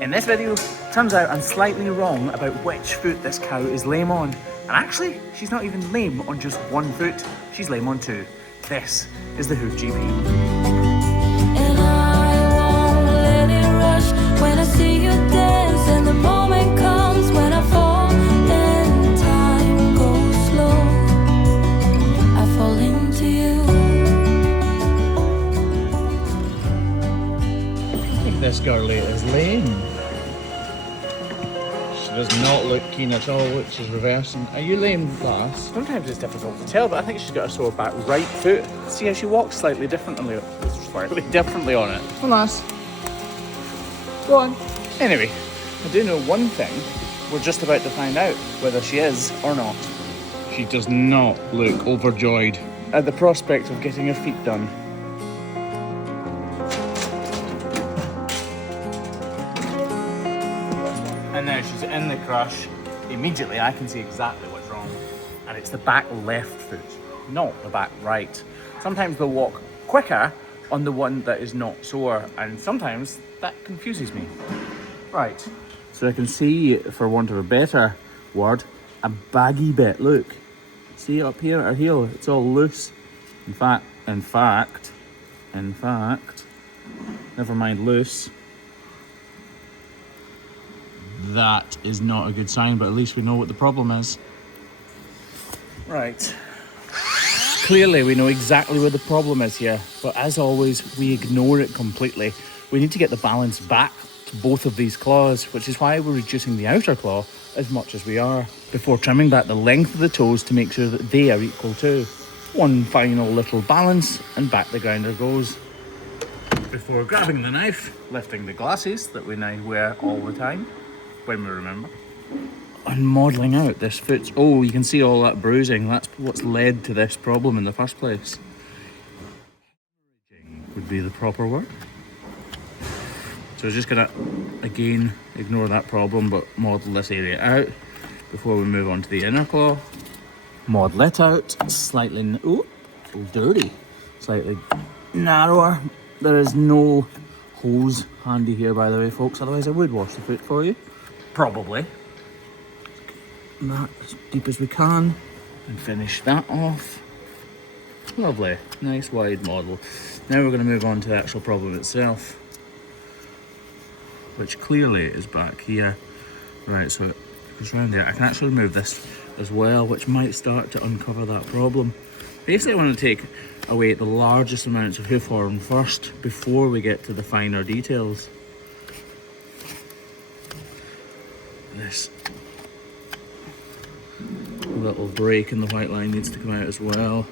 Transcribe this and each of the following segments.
In this video, turns out I'm slightly wrong about which foot this cow is lame on. And actually, she's not even lame on just one foot, she's lame on two. This is the Hoof GP. And I won't let it rush when I see you dance, and the moment comes when I fall and time goes slow. I fall into you. I think this girlie is lame. She does not look keen at all, which is reversing. Are you lame, lass? Sometimes it's difficult to tell, but I think she's got a sore back right foot. See how she walks slightly differently on it. Well, lass. Go on. Anyway, I do know one thing. We're just about to find out whether she is or not. She does not look overjoyed. At the prospect of getting her feet done. And now she's in the crush. Immediately I can see exactly what's wrong. And it's the back left foot, not the back right. Sometimes they'll walk quicker on the one that is not sore, and sometimes that confuses me. Right, so I can see, for want of a better word, a baggy bit. Look, see up here at her heel, it's all loose. In fact, never mind loose. That is not a good sign, but at least we know what the problem is. Right. Clearly we know exactly where the problem is here, but as always, we ignore it completely. We need to get the balance back to both of these claws, which is why we're reducing the outer claw as much as we are, before trimming back the length of the toes to make sure that they are equal too. One final little balance, and back the grinder goes. Before grabbing the knife, lifting the glasses that we now wear all the time, when we remember, and modelling out this foot. Oh, you can see all that bruising. That's what's led to this problem in the first place. Would be the proper word. So we're just gonna, again, ignore that problem, but model this area out before we move on to the inner claw. Model it out, slightly, dirty, slightly narrower. There is no hose handy here, by the way, folks, otherwise I would wash the foot for you. Probably. That as deep as we can, and finish that off. Lovely, nice wide model. Now we're going to move on to the actual problem itself, which clearly is back here. Right, so it goes around there. I can actually remove this as well, which might start to uncover that problem. Basically, I want to take away the largest amounts of hoof horn first before we get to the finer details. This little break in the white line needs to come out as well.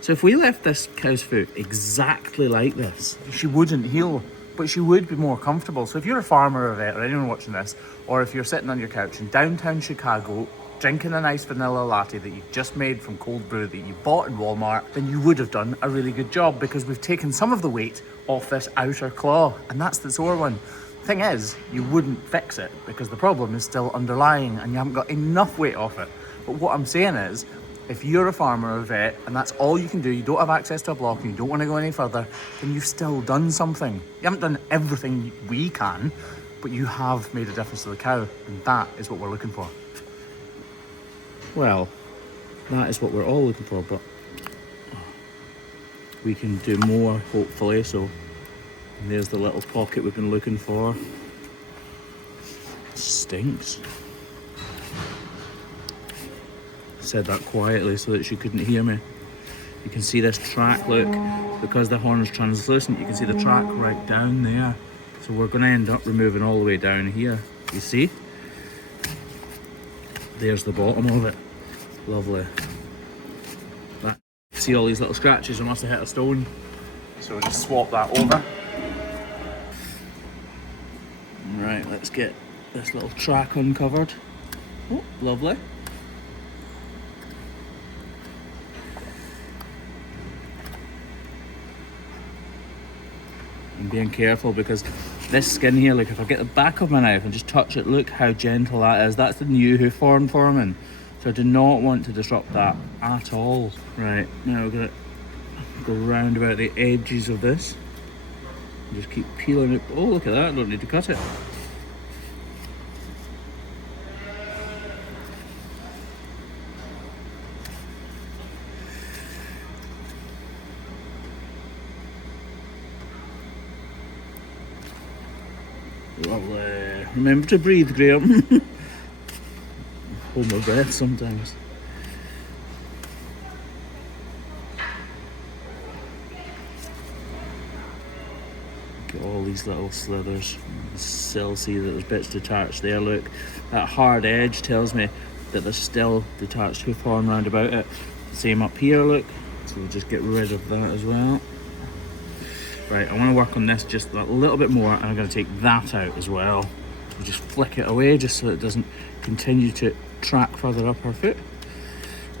So if we left this cow's foot exactly like this, she wouldn't heal, but she would be more comfortable. So if you're a farmer or a vet or anyone watching this, or if you're sitting on your couch in downtown Chicago drinking a nice vanilla latte that you've just made from cold brew that you bought in Walmart, then you would have done a really good job, because we've taken some of the weight off this outer claw, and that's the sore one. Thing is, you wouldn't fix it because the problem is still underlying and you haven't got enough weight off it. But what I'm saying is, if you're a farmer or a vet and that's all you can do, you don't have access to a block and you don't want to go any further, then you've still done something. You haven't done everything we can, but you have made a difference to the cow, and that is what we're looking for. Well, that is what we're all looking for, but we can do more, hopefully. So and there's the little pocket we've been looking for. It stinks. Said that quietly so that she couldn't hear me. You can see this track, look, because the horn is translucent, you can see the track right down there. So we're going to end up removing all the way down here. You see? There's the bottom of it. Lovely. See all these little scratches? I must have hit a stone. So we'll just swap that over. Right, let's get this little track uncovered. Oh, lovely. I'm being careful because this skin here, look, if I get the back of my knife and just touch it, look how gentle that is. That's the new hoof horn forming. So I do not want to disrupt that at all. Right, now we're gonna go round about the edges of this. Just keep peeling it. Oh, look at that, I don't need to cut it. Lovely. Remember to breathe, Graham. Hold my breath sometimes. Get all these little slithers. Still see that there's bits detached there. Look, that hard edge tells me that there's still detached hoof horn round about it. Same up here, look. So we'll just get rid of that as well. Right, I want to work on this just a little bit more, and I'm going to take that out as well. We'll just flick it away just so it doesn't continue to track further up our foot.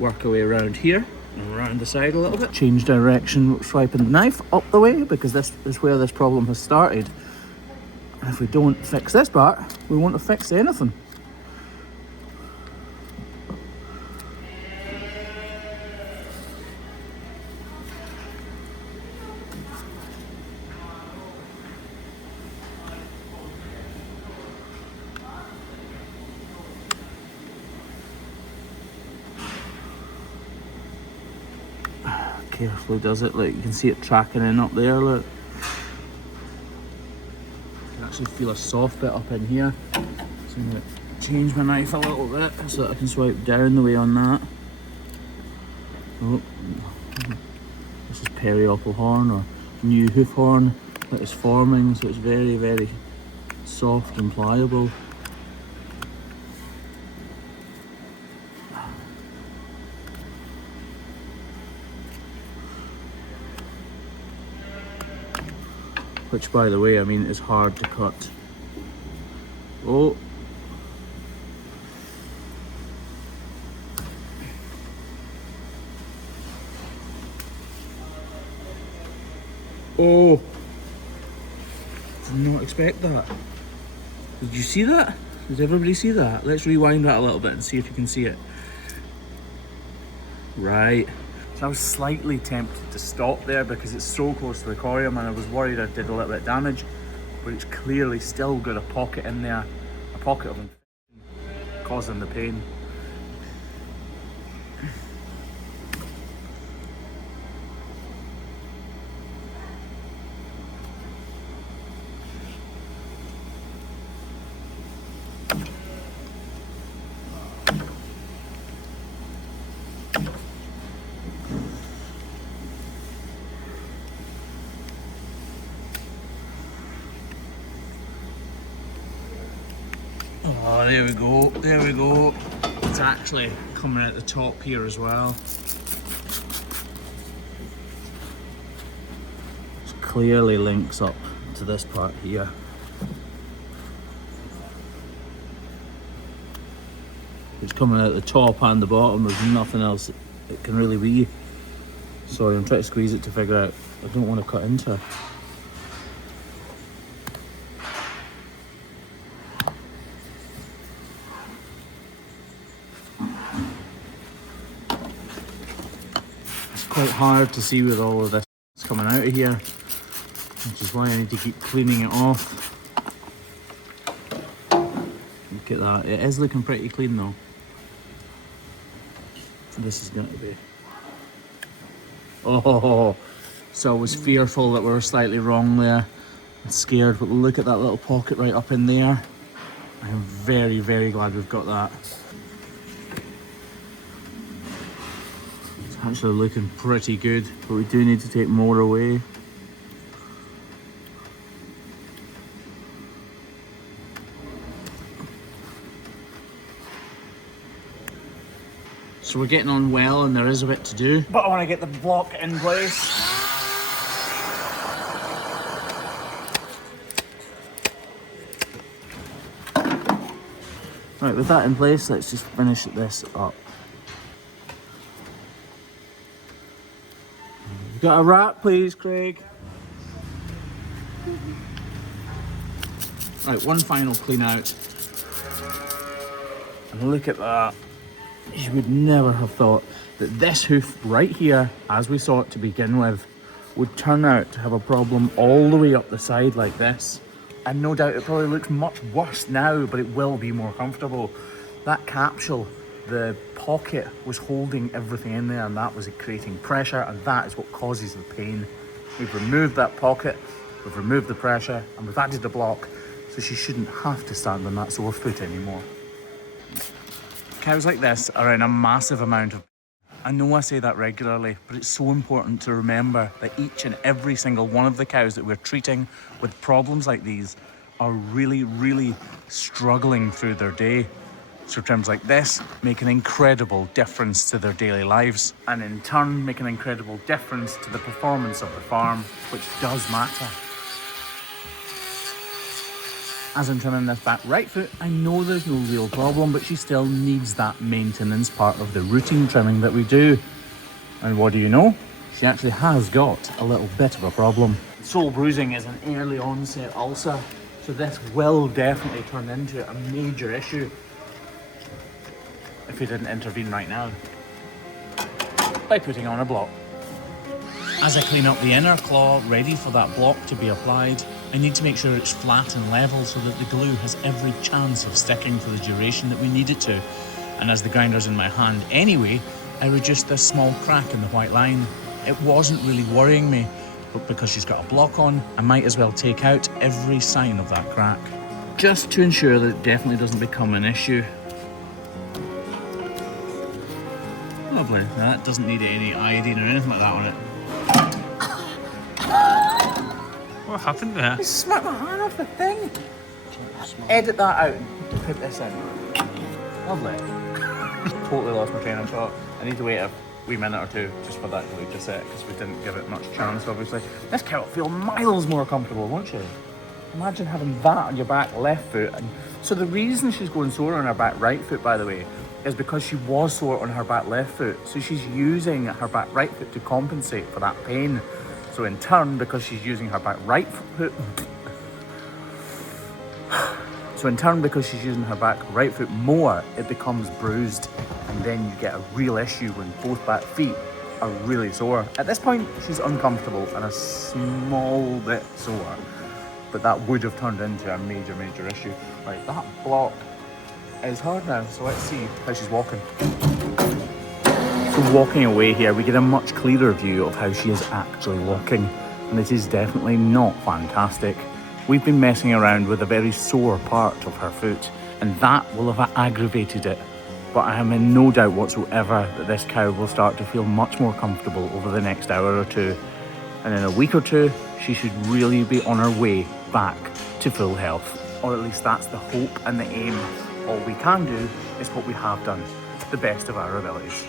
Work our way around here and around the side a little bit. Change direction, swiping the knife up the way, because this is where this problem has started. And if we don't fix this part, we won't have fixed anything. Carefully does it, like you can see it tracking in up there, look. You can actually feel a soft bit up in here. So I'm going to change my knife a little bit so that I can swipe down the way on that. Oh, this is periopal horn or new hoof horn that is forming, so it's very, very soft and pliable. Which, by the way, I mean, is hard to cut. Oh. Oh. Did not expect that. Did you see that? Did everybody see that? Let's rewind that a little bit and see if you can see it. Right. So I was slightly tempted to stop there because it's so close to the corium, and I was worried I did a little bit of damage, but it's clearly still got a pocket in there, a pocket of infection causing the pain. Oh, there we go, there we go. It's actually coming out the top here as well. It clearly links up to this part here. It's coming out the top and the bottom. There's nothing else it can really be. Sorry, I'm trying to squeeze it to figure out. I don't want to cut into it. Quite hard to see with all of this coming out of here, which is why I need to keep cleaning it off. Look at that, it is looking pretty clean though. This is going to be... Oh, so I was fearful that we were slightly wrong there. I'm scared, but look at that little pocket right up in there. I'm very, very glad we've got that. Actually looking pretty good, but we do need to take more away. So we're getting on well, and there is a bit to do, but I want to get the block in place. Right, with that in place, let's just finish this up. Got a wrap, please, Craig. Right, one final clean out. And look at that. You would never have thought that this hoof right here, as we saw it to begin with, would turn out to have a problem all the way up the side like this. And no doubt it probably looks much worse now, but it will be more comfortable. That capsule, the pocket was holding everything in there, and that was creating pressure, and that is what causes the pain. We've removed that pocket, we've removed the pressure, and we've added the block. So she shouldn't have to stand on that sore foot anymore. Cows like this are in a massive amount of... I know I say that regularly, but it's so important to remember that each and every single one of the cows that we're treating with problems like these are really, really struggling through their day. So terms like this make an incredible difference to their daily lives, and in turn make an incredible difference to the performance of the farm, which does matter. As I'm trimming this back right foot, I know there's no real problem, but she still needs that maintenance part of the routine trimming that we do. And what do you know? She actually has got a little bit of a problem. Sole bruising is an early onset ulcer, so this will definitely turn into a major issue if we didn't intervene right now by putting on a block. As I clean up the inner claw, ready for that block to be applied, I need to make sure it's flat and level so that the glue has every chance of sticking for the duration that we need it to. And as the grinder's in my hand anyway, I reduced this small crack in the white line. It wasn't really worrying me, but because she's got a block on, I might as well take out every sign of that crack, just to ensure that it definitely doesn't become an issue. Lovely. Now that doesn't need any iodine or anything like that on it. What happened there? I smacked my hand off the thing. Edit that out and put this in. Lovely. Totally lost my train of thought. I need to wait a wee minute or two just for that glue to set, because we didn't give it much chance, obviously. This cow will feel miles more comfortable, won't she? Imagine having that on your back left foot. And so the reason she's going sore on her back right foot, by the way, is because she was sore on her back left foot. So she's using her back right foot to compensate for that pain. So in turn, because she's using her back right foot... So in turn, because she's using her back right foot more, it becomes bruised. And then you get a real issue when both back feet are really sore. At this point, she's uncomfortable and a small bit sore. But that would have turned into a major, major issue. Right, that block is hard now, so let's see how she's walking. So walking away here, we get a much clearer view of how she is actually walking, and it is definitely not fantastic. We've been messing around with a very sore part of her foot, and that will have aggravated it. But I am in no doubt whatsoever that this cow will start to feel much more comfortable over the next hour or two. And in a week or two, she should really be on her way back to full health. Or at least that's the hope and the aim. All we can do is what we have done, to the best of our abilities.